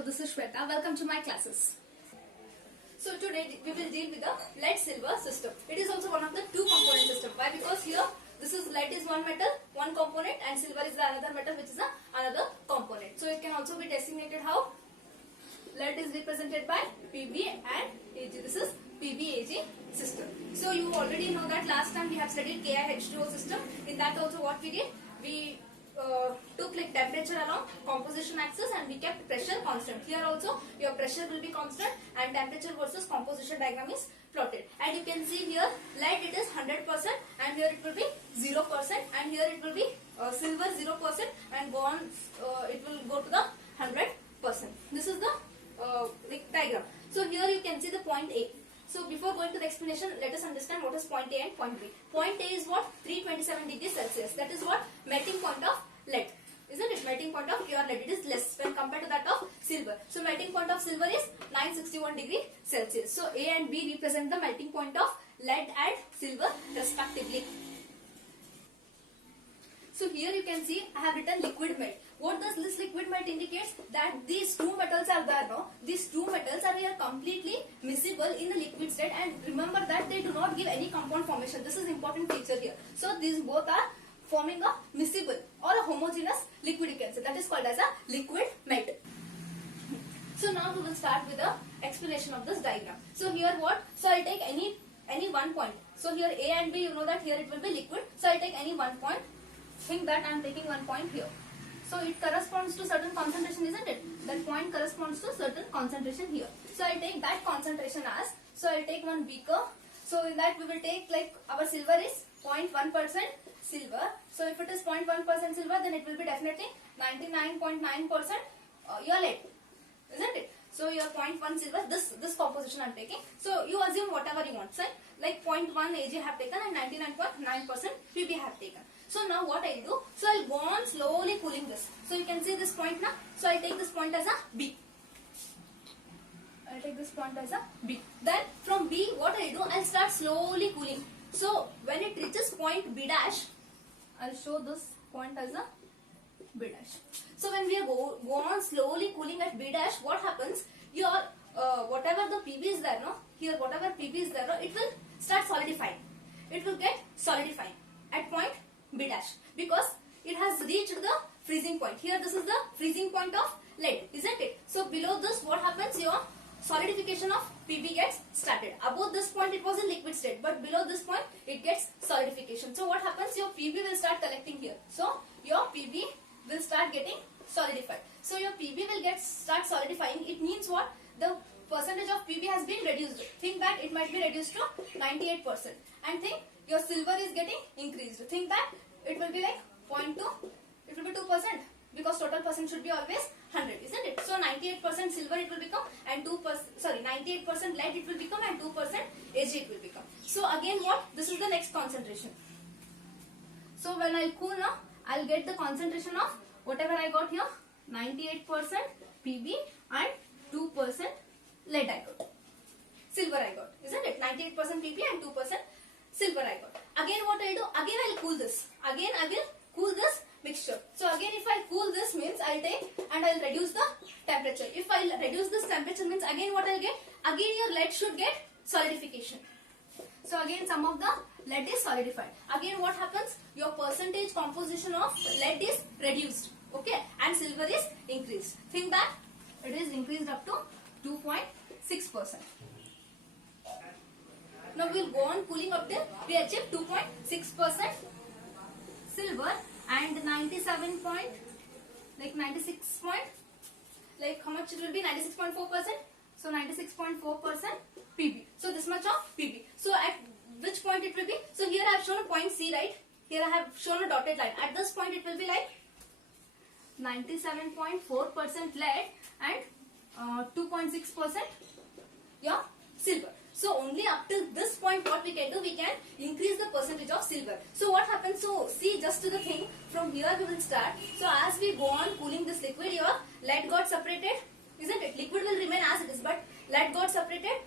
Hello, this is Shweta. Welcome to my classes. So today we will deal with the lead silver system. It is also one of the two component system. Why? Because here this is lead is one metal, one component, and silver is the another metal which is another component. So it can also be designated how lead is represented by Pb and Ag. This is Pb-Ag system. So you already know that last time we have studied KiH2O system. In that also what we did? We took like temperature along composition axis and we kept pressure constant. Here also your pressure will be constant and temperature versus composition diagram is plotted. And you can see here lead it is 100% and here it will be 0% and here it will be silver 0% and go on it will go to the 100%. This is the like diagram. So here you can see the point A. So before going to the explanation, let us understand what is point A and point B. Point A is what? 327 degrees Celsius. That is what? Melting point of lead. Isn't it? Melting point of pure lead. It is less when compared to that of silver. So melting point of silver is 961 degrees Celsius. So A and B represent the melting point of lead and silver respectively. So here you can see I have written liquid melt. What does this liquid melt indicates? That these two metals are there, no? These two metals are here completely miscible in the liquid state, and remember that they do not give any compound formation. This is important feature here. So these both are forming a miscible or a homogeneous liquid, you can say. That is called as a liquid melt. So now we will start with the explanation of this diagram. So here what? So I'll take any one point. So here A and B, you know that here it will be liquid. So I'll take any one point. Think that I am taking one point here. So it corresponds to certain concentration, isn't it? That point corresponds to certain concentration here. So I'll take that concentration as, so I'll take one beaker. So in that we will take like our silver is 0.1% silver. So if it is 0.1% silver, then it will be definitely 99.9% your lead, isn't it? So your 0.1 silver, this composition I am taking. So you assume whatever you want. So like 0.1 Ag I have taken and 99.9% Pb I have taken. So now what I'll do, so I'll go on slowly cooling this. So you can see this point now. So I'll take this point as a B. I'll take this point as a B. Then from B, what I'll do, I'll start slowly cooling. So when it reaches point B dash, I'll show this point as a B dash. So when we go on slowly cooling at B dash, what happens? Your whatever the Pb is there, no? Here whatever Pb is there, no? It will start solidifying. It will get solidifying at point B dash because it has reached the freezing point. Here this is the freezing point of lead, isn't it? So below this what happens? Your solidification of Pb gets started. Above this point it was in liquid state, but below this point it gets solidification. So what happens? Your Pb will start collecting here. So your Pb will start getting solidified. So your Pb will start solidifying. It means what? The percentage of Pb has been reduced. Think that it might be reduced to 98%. And think your silver is getting increased. Think that it will be like 0.2, it will be 2% because total percent should be always 100, isn't it? So 98% silver it will become and 2%, sorry, 98% lead it will become and 2% Ag it will become. So again what? This is the next concentration. So when I'll cool now, I'll get the concentration of whatever I got here, 98% Pb and 2% lead I got. Silver I got, isn't it? 98% Pb and 2% silver I got. Again what I do? Again I will cool this. Again I will cool this mixture. So again if I cool this means I'll take and I'll reduce the temperature. If I reduce this temperature means again what I'll get? Again your lead should get solidification. So again some of the lead is solidified. Again what happens? Your percentage composition of lead is reduced. Okay, and silver is increased. Think that it is increased up to 2.6%. Now we will go on cooling up till we achieve 2.6% silver and 97 point, like 96 point, like how much it will be? 96.4%. So 96.4% Pb. So this much of Pb. So at which point it will be? So here I have shown a point C, right? Here I have shown a dotted line. At this point it will be like 97.4% lead and 2.6% your silver. So only up till this point what we can do, we can increase the percentage of silver. So what happens? So see just to the thing, from here we will start. So as we go on cooling this liquid, your lead got separated, isn't it? Liquid will remain as it is, but lead got separated.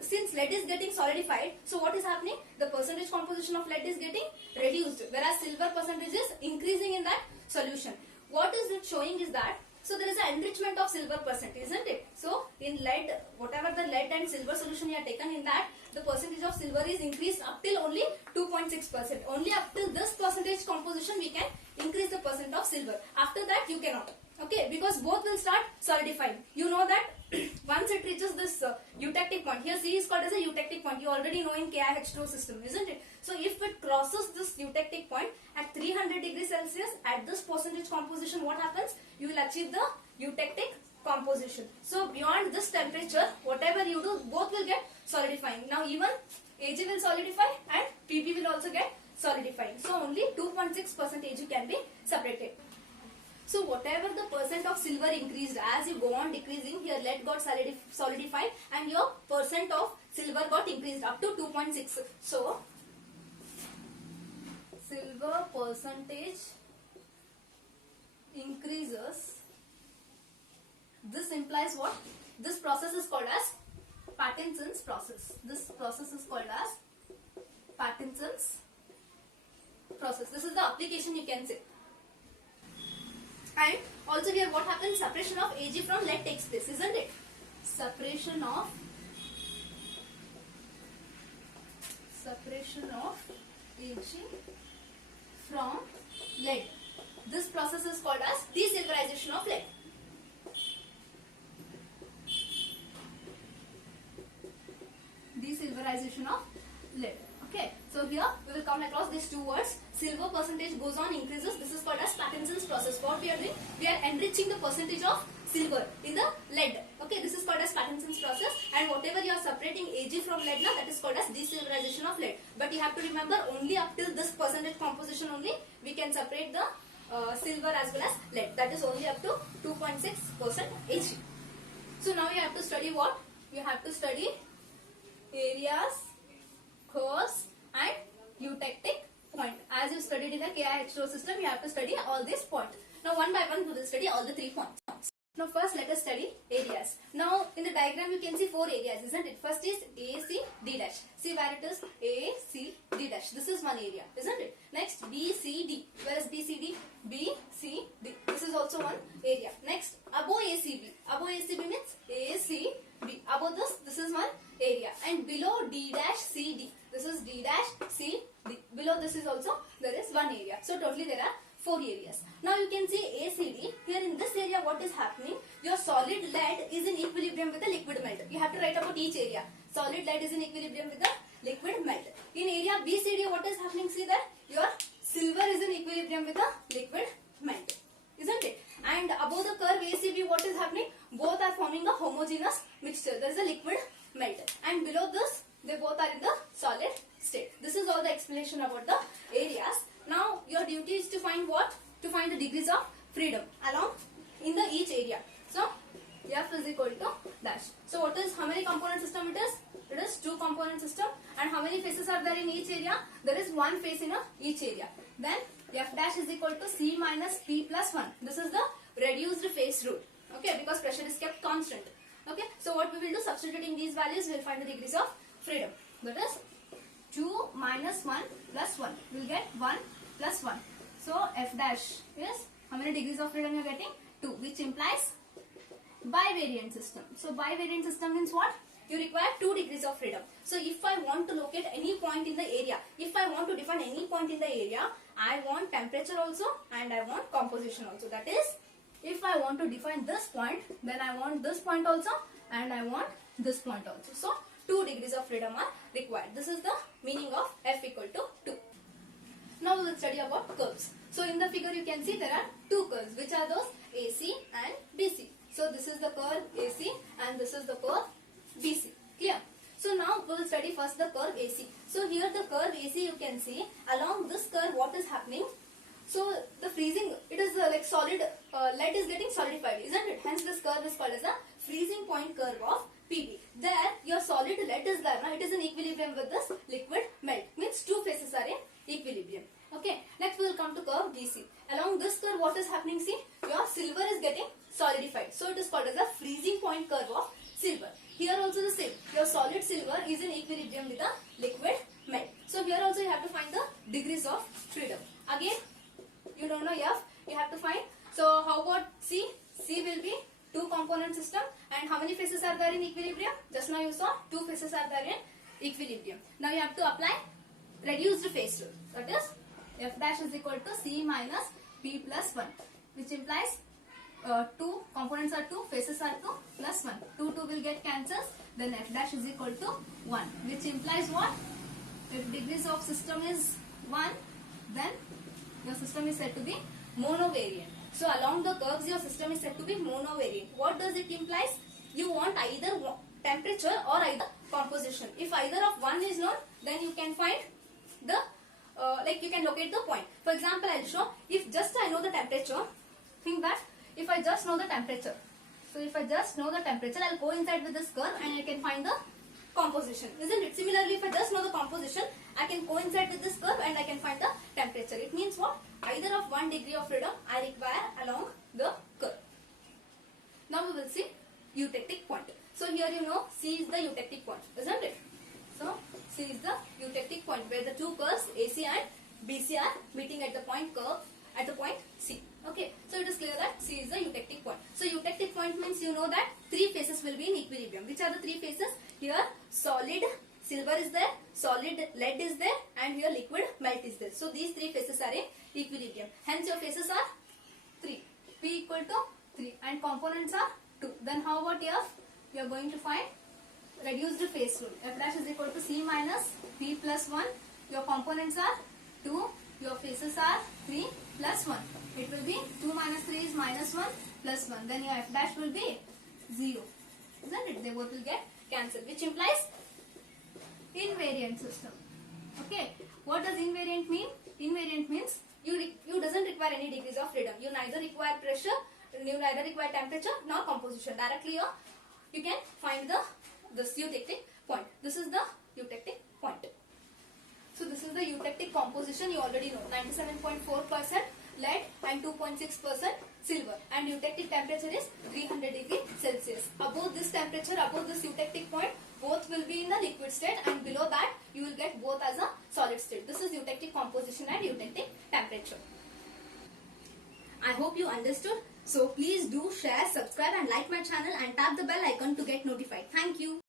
Since lead is getting solidified, so what is happening? The percentage composition of lead is getting reduced, whereas silver percentage is increasing in that solution. What is it showing is that So there is an enrichment of silver percent, isn't it? So in lead, whatever the lead and silver solution you have taken, in that the percentage of silver is increased up till only 2.6%. Only up till this percentage composition we can increase the percent of silver. After that you cannot. Okay, because both will start solidifying. You know that once it reaches this eutectic point, here C is called as a eutectic point. You already know in KiH2 system, isn't it? So if it crosses this eutectic point at 300 degrees Celsius, at this percentage composition, what happens? You will achieve the eutectic composition. So beyond this temperature, whatever you do, both will get solidifying. Now even Ag will solidify and Pb will also get solidifying. So only 2.6% Ag can be separated. So whatever the percent of silver increased, as you go on decreasing, here lead got solidified and your percent of silver got increased up to 2.6. So silver percentage increases. This implies what? This process is called as Parkinson's process. This process is called as Parkinson's process. This is the application, you can say. And also here what happens? Separation of Ag from lead takes place, isn't it? Separation of Ag from lead. This process is called as desilverization of lead. Desilverization of lead. Okay, so here we will come across these two words. Silver percentage goes on increases. This is called as Parkinson's process. What we are doing? We are enriching the percentage of silver in the lead. Okay, this is called as Parkinson's process. And whatever you are separating Ag from lead now, that is called as desilverization of lead. But you have to remember, only up till this percentage composition only we can separate the silver as well as lead. That is only up to 2.6% Ag. So now you have to study what? You have to study areas, curves and eutectic point. As you studied in the KiH2 system, you have to study all these points. Now one by one we will study all the 3 points. Now first let us study areas. Now in the diagram you can see 4 areas, isn't it? First is AC D dash. See where it is? AC D dash. This is one area, isn't it? Next BCD. Where is BCD? BCD. This is also one area. Next above ACB. Above ACB means ACB. Above this is one area. And below D dash CD. This is D dash CD. Below this is also there is one area. So totally there are 4 areas. Now you can see ACD. Here in this area what is happening? Your solid lead is in equilibrium with the liquid melt. You have to write about each area. Solid lead is in equilibrium with the liquid melt. In area BCD what is happening? See that your silver is in equilibrium with the liquid melt. Isn't it? And above the curve ACB what is happening? Both are forming a homogeneous mixture. There is a liquid melt. And below this they both are in the solid state. This is all the explanation about the areas. Now your duty is to find what? To find the degrees of freedom along in the each area. So F is equal to dash. So what is, how many component system it is? It is 2 component system. And how many faces are there in each area? There is 1 face in each area. Then F dash is equal to C minus P plus 1. This is the reduced phase rule. Okay, because pressure is kept constant. Okay, so what we will do, substituting these values, we will find the degrees of freedom. That is 2 minus 1 plus 1. We will get 1 plus 1. So F dash is, how many degrees of freedom you are getting? 2, which implies bivariant system. So bivariant system means what? You require 2 degrees of freedom. So if I want to locate any point in the area, if I want to define any point in the area, I want temperature also and I want composition also. That is, if I want to define this point, then I want this point also and I want this point also. So 2 degrees of freedom are required. This is the meaning of F equal to 2. Now we will study about curves. So in the figure you can see there are 2 curves. Which are those? AC and BC. So this is the curve AC and this is the curve BC. Clear? So now we will study first the curve AC. So here the curve AC you can see, along this curve what is happening? So the freezing, it is like solid, lead is getting solidified, isn't it? Hence this curve is called as a freezing point curve of PB. There your solid lead is there, now it is in equilibrium with this liquid melt. Means 2 faces are in equilibrium. Okay, next we will come to curve BC. Along this curve what is happening? See, your silver is getting solidified. So it is called as a freezing point curve of silver. Here also the same. Your solid silver is in equilibrium with the liquid melt. So here also you have to find the degrees of freedom. Again, you don't know F, you have to find. So how about C? C will be two component system, and how many phases are there in equilibrium? Just now you saw two phases are there in equilibrium. Now you have to apply reduced phase rule. That is F dash is equal to C minus P plus 1, which implies two components are 2, phases are 2 plus 1. 2 will get cancels. Then F dash is equal to 1, which implies what? If degrees of system is 1, then your system is said to be monovariant. So along the curves your system is said to be monovariant. What does it imply? You want either temperature or either composition. If either of one is known, then you can find the you can locate the point. For example, I'll show, if just I know the temperature, think that if I just know the temperature, so if I just know the temperature, I'll go inside with this curve and I can find the composition. Isn't it? Similarly, if I just know the composition, I can coincide with this curve and I can find the temperature. It means what? Either of 1 degree of freedom I require along the curve. Now we will see eutectic point. So here you know C is the eutectic point, isn't it? So C is the eutectic point where the two curves AC and BC are meeting at the point curve at the point C. Okay, so it is clear that C is the eutectic point. So eutectic point means you know that 3 phases will be in equilibrium. Which are the 3 phases? Here solid silver is there, solid lead is there, and here liquid melt is there. So these 3 phases are in equilibrium. Hence your phases are 3. P equal to 3 and components are 2. Then how about F? You are going to find reduced phase rule. F dash is equal to C minus P plus 1. Your components are 2. Your phases are 3 plus 1. It will be 2 minus 3 is minus 1 plus 1. Then your F dash will be 0. Isn't it? They both will get cancelled, which implies invariant system. Okay. What does invariant mean? Invariant means you doesn't require any degrees of freedom. You neither require pressure, you neither require temperature nor composition. Directly you can find the eutectic point. This is the eutectic point. So this is the eutectic composition. You already know 97.4% lead and 2.6% silver, and eutectic temperature is 300 degrees Celsius. Above this temperature, above this eutectic point, both will be in the liquid state, and below that you will get both as a solid state. This is eutectic composition and eutectic temperature. I hope you understood. So please do share, subscribe and like my channel and tap the bell icon to get notified. Thank you.